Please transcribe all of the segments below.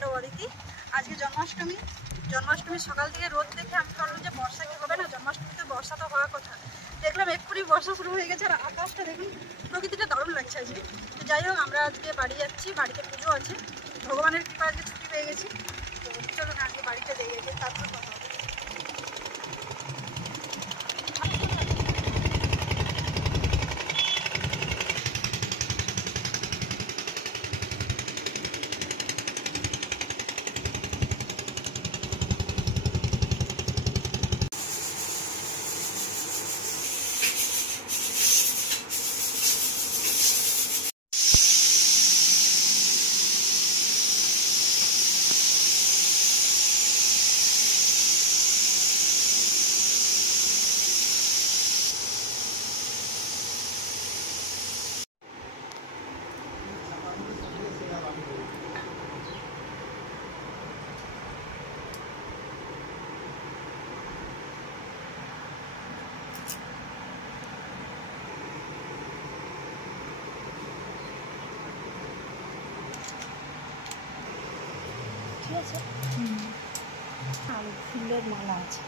এটা অদিতি। আজকে জন্মাষ্টমী। জন্মাষ্টমীর সকাল থেকে রোদ দেখে আমি ভাবলাম যে বর্ষা কি হবে না, জন্মাষ্টমীতে বর্ষা তো হওয়ার কথা। দেখলাম এক্ষুনি বর্ষা শুরু হয়ে গেছে আর আকাশটা দেখুন, প্রকৃতিটা দারুণ লাগছে আজকে। তো যাই হোক, আমরা আজকে বাড়ি যাচ্ছি, বাড়িতে পুজো আছে, ভগবানের কৃপা আজকে ছুটি পেয়ে গেছি। তো চলুন আজকে বাড়িতে দিয়ে গেছে, তারপর কথা হবে। ঠিক আছে, আর ফুলের মালা আছে।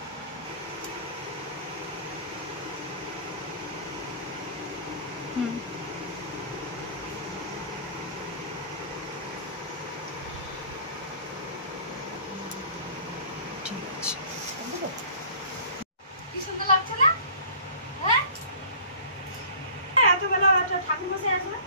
ঠিক আছে, কি সুন্দর লাগছে না? হ্যাঁ, এত বেলা ঠাকুর মশাই আছে না?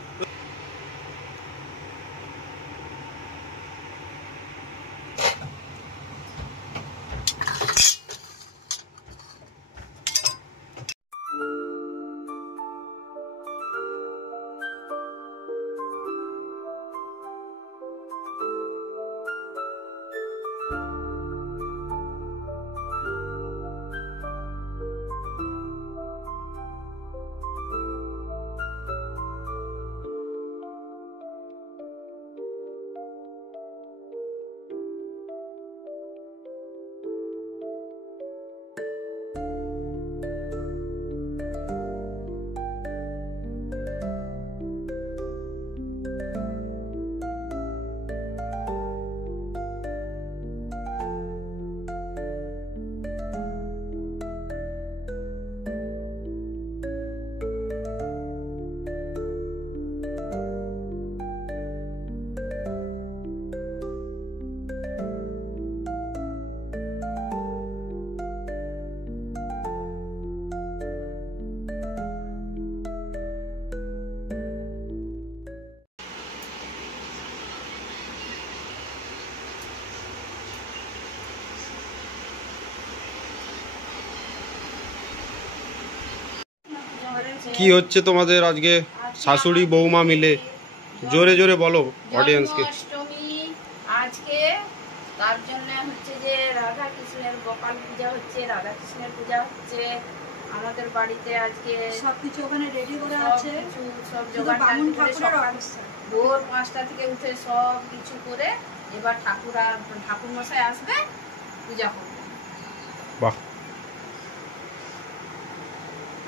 কি হচ্ছে তোমাদের আজকে শাশুড়ি বৌমা মিলে? জোরে জোরে বলো অডিয়েন্সকে। জন্মাষ্টমী আজকে, তার জন্য হচ্ছে যে রাধা কৃষ্ণের গোপাল পূজা হচ্ছে, রাধা কৃষ্ণের পূজা হচ্ছে আমাদের বাড়িতে আজকে। সবকিছু ওখানে রেডি করে আছে, সব জোগাড় করে সকাল ভোর 5টা থেকে উঠে সব কিছু করে এবার ঠাকুর মশাই আসবে, পূজা করবে। বাহ,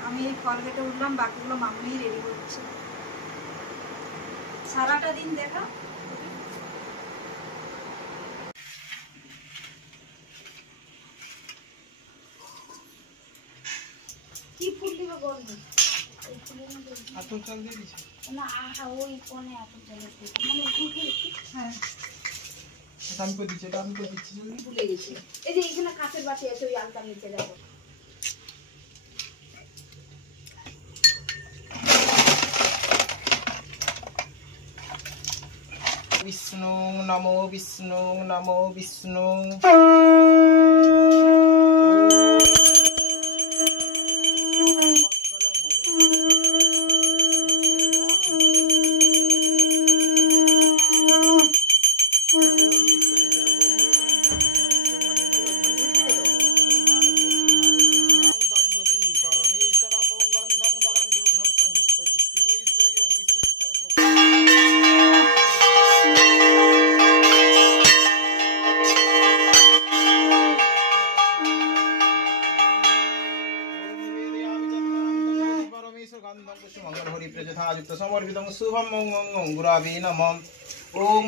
আমি এই ফল কেটে উঠলাম, বাকিগুলো মামুনি রেডি করছে। সারাটা দিন দেখা কি ফুল দিবে বলবি? আতর চাল দিয়ে দিছি না, ওই কোণে আতর চালের মানে উঠে। হ্যাঁ, আমি করে দিচ্ছি, এটা আমি করে দিচ্ছি। ভুলে গেছি। এই যে এখানে কাঁচের বাটি আছে, ওই আলতার নিচে দেখো। বিষ্ণু নমো বিষ্ণু নমো বিষ্ণু। गन्धं पुष्पमङ्गल हरिप्रिय यथायुक्त समर्पितं शुभं ओं गुरावे नमः ओं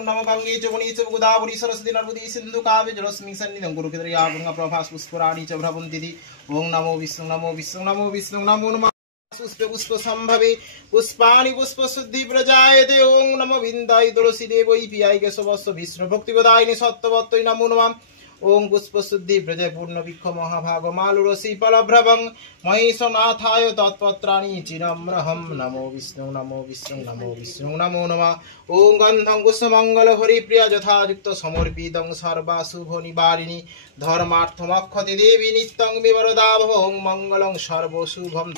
नमो गंगे च गुणी च गोदावरी सरस्वती नर्मदे सिन्धु कावेरी जलस्मिन् सन्निधं कुरु किदर्या गंगा प्रभास पुष्पराणि च भ्रवन्ति ओं नमो विष्णु नमो विष्णु नमो विष्णु नमो नमः पुष्पे पुष्प संभवे पुष्पाणि पुष्प शुद्धि प्रजायते ओं नमो विन्दाय तुलसी देवै पियाय केशवस्य विष्णु भक्तिवदायिने सत्त्ववत्तै नमो नमः ओं पुष्प शुद्धि प्रजय पूर्ण विक्ष महाभाग मालुरसी फलभ्रवं महिषनाथाय तत्पत्राणि चिरम्रहं नमो विष्णु नमो विष्णु नमो विष्णु नमो नमः ओं गन्धं कुसुमङ्गल हरिप्रिय यथायुक्त समर्पितं सर्वाशुभ निवारिणि धर्मार्थमक्षति देवी नित्यं विवरदाभं मङ्गलं सर्वशुभम्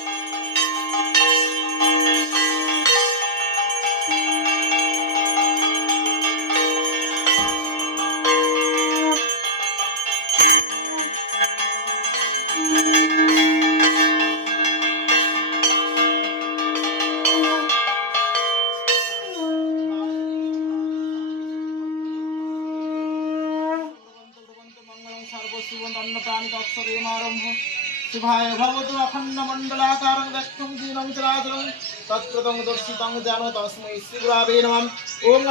शुभाय भवतु अखंड मंडलाकारं व्यक्तं दीनं चराचरं तत्प्रदं दर्शितं जानो तस्मै श्री गुरवे नमः ओम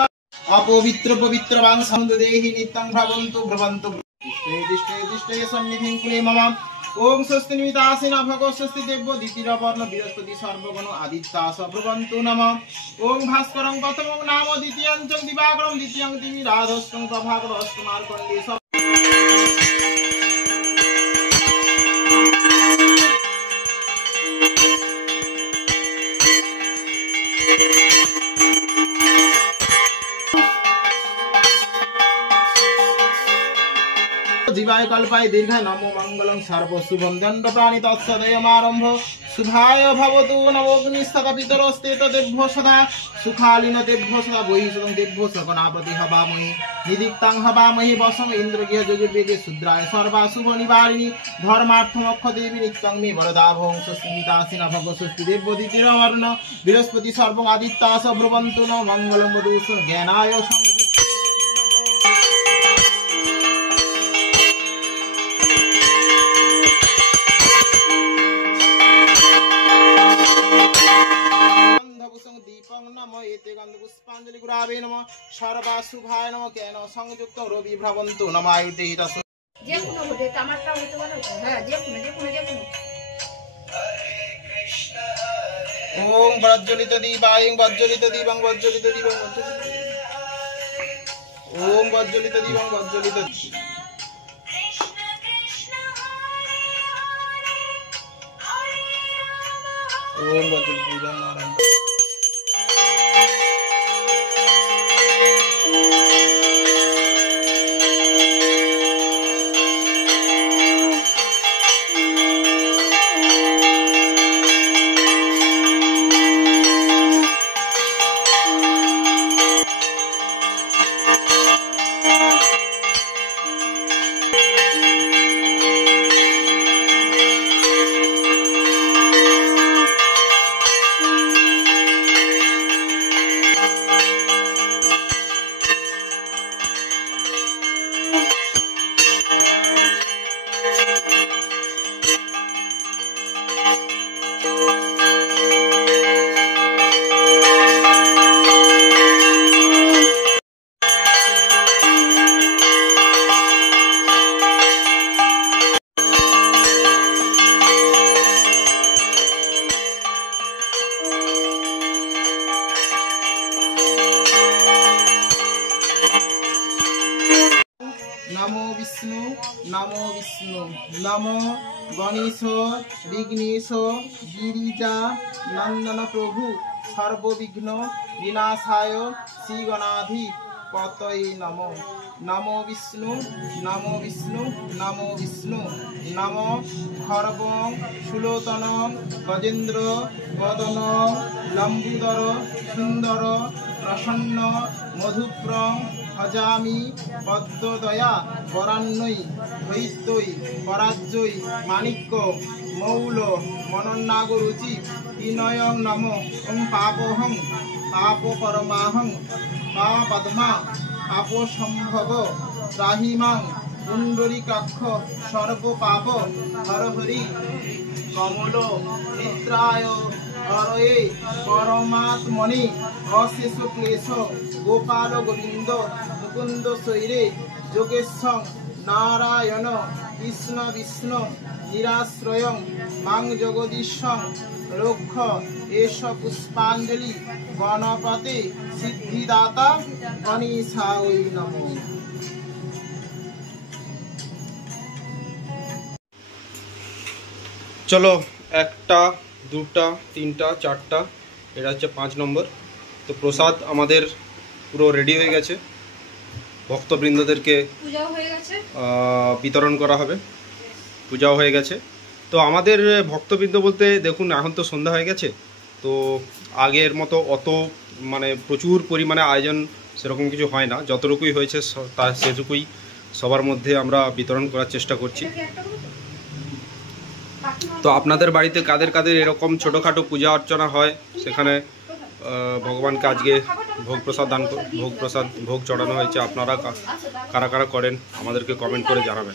अपवित्र पवित्रवान् सन्ददेहि नित्यं भवन्तु भ्रवन्तु दिष्टे दिष्टे सन्निधिं कुले मम ओम स्वस्ति निमितासीन भगो स्वस्ति देवो द्वितीयवर्ण बृहस्पति सर्वगण आदित्यास भ्रवन्तु नमः ओम भास्करं प्रथमं नाम द्वितीयं च दिवाकरं द्वितीयं तिमिराधस्तं प्रभाकर अष्टमार्कण्डे जीवाय कल्पाय दीर्घाय नमो मंगलं सर्वशुभं दंड प्राणि तत्सदयमारंभ शुभाय भवतु नमोऽग्निस्तथा पितरस्ते तदेभ्यो सदा सुखालिन देभ्यो सदा बहिषदं देभ्यो सकनापति हवामहि निदिक्तं हवामहि वसं इन्द्रगृह यजुर्वेदे शूद्राय सर्वाशुभ निवारिणि धर्मार्थमोक्ष देवी नित्यं मे वरदाभं स्वस्मितासीन भगव स्वस्ति देवो द्वितीयवर्ण बृहस्पति सर्वं आदित्यास ब्रुवन्तु न मंगलं वधूषण ज्ञानाय पुष्पांजलि गुरावे नमः सर्वाशुभाय नमः केन संयुक्त रवि भ्रवन्तु नमायुते तस्मै যে কোনো হতে আমারটা হতে পারে হ্যাঁ যে কোনো ओम प्रज्वलित दीपायं प्रज्वलित दीपं प्रज्वलित दीपं ओम प्रज्वलित दीपं प्रज्वलित ओम प्रज्वलित दीपं नारायण नमो गणेश विघ्नेश गिरिजा नंदन प्रभु सर्वविघ्न विनाशाय श्री गणाधि पतये नमो नमो विष्णु नमो विष्णु नमो विष्णु नमो खर्वं सुलोतनं गजेन्द्र वदनं लंबोदर सुंदर प्रसन्न मधुप्रं भजामि पद्मदया वरान्नई धैत्यई पराजय माणिक्य मौल मनन्नागरुचि विनयं नमो ओं पापोहं पापकर्माहं पद्मा पापसंभव त्राहिमां पुंडरीकाक्ष सर्वपाप हर हरि कमल नेत्राय হরয়ে পরমাত্মনি অশেষ ক্লেশ গোপাল গোবিন্দ মুকুন্দ শৈরে যোগেশ্বং নারায়ণ কৃষ্ণ বিষ্ণু নিরাশ্রয়ং মাং জগদীশ্বং রক্ষ এষ পুষ্পাঞ্জলি গণপতে সিদ্ধিদাতা গণেশায় নমঃ। চলো 1টা 2টা 3টা 4টা, এটা হচ্ছে 5 নম্বর। তো প্রসাদ আমাদের পুরো রেডি হয়ে গেছে, ভক্তবৃন্দদেরকে পূজাও হয়ে গেছে, বিতরণ করা হবে, পূজাও হয়ে গেছে। তো আমাদের ভক্তবৃন্দ বলতে দেখুন এখন তো সন্ধ্যা হয়ে গেছে, তো আগের মতো অত মানে প্রচুর পরিমাণে আয়োজন সেরকম কিছু হয় না, যতটুকুই হয়েছে তার সেটুকুই সবার মধ্যে আমরা বিতরণ করার চেষ্টা করছি। তো আপনাদের বাড়িতে কাদের কাদের এরকম ছোটোখাটো পূজা অর্চনা হয়, সেখানে ভগবানকে আজকে ভোগ প্রসাদ ভোগ চড়ানো হয়েছে, আপনারা কারা কারা করেন আমাদেরকে কমেন্ট করে জানাবেন।